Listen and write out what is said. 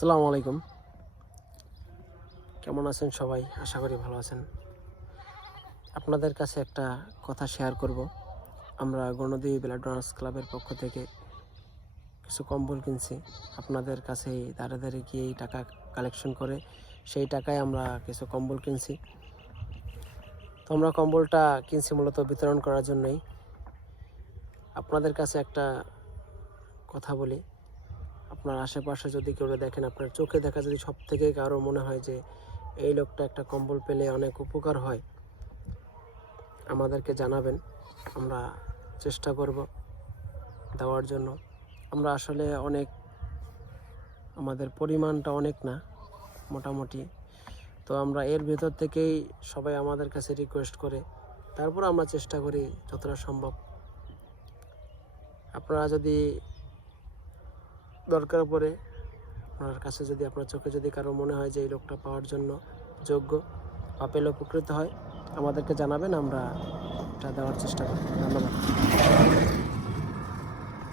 আসসালামু আলাইকুম। কেমন আছেন সবাই? আশা করি ভালো আছেন। আপনাদের কাছে একটা কথা শেয়ার করব। আমরা গণদেবী ব্লাড ডোনার্স ক্লাবের পক্ষ থেকে কিছু কম্বল কিনছি। আপনাদের কাছে দাঁড়ে দাঁড়িয়ে গিয়ে টাকা কালেকশন করে সেই টাকায় আমরা কিছু কম্বল কিনছি। তো আমরা কম্বলটা কিনছি মূলত বিতরণ করার জন্যই। আপনাদের কাছে একটা কথা বলি। আপনার আশেপাশে যদি কেউ দেখেন, আপনার চোখে দেখা যদি সব থেকে কারও মনে হয় যে, এই লোকটা একটা কম্বল পেলে অনেক উপকার হয়, আমাদেরকে জানাবেন। আমরা চেষ্টা করব দেওয়ার জন্য। আমরা আসলে অনেক, আমাদের পরিমাণটা অনেক না, মোটামুটি। তো আমরা এর ভেতর থেকেই সবাই আমাদের কাছে রিকোয়েস্ট করে, তারপর আমরা চেষ্টা করি যতটা সম্ভব। আপনারা যদি দরকার পড়ে। ওনার কাছে যদি, আপনার চোখে যদি কারও মনে হয় যে এই লোকটা পাওয়ার জন্য যোগ্য বা পেলে উপকৃত হয়, আমাদেরকে জানাবেন, আমরা এটা দেওয়ার চেষ্টা করব। ধন্যবাদ।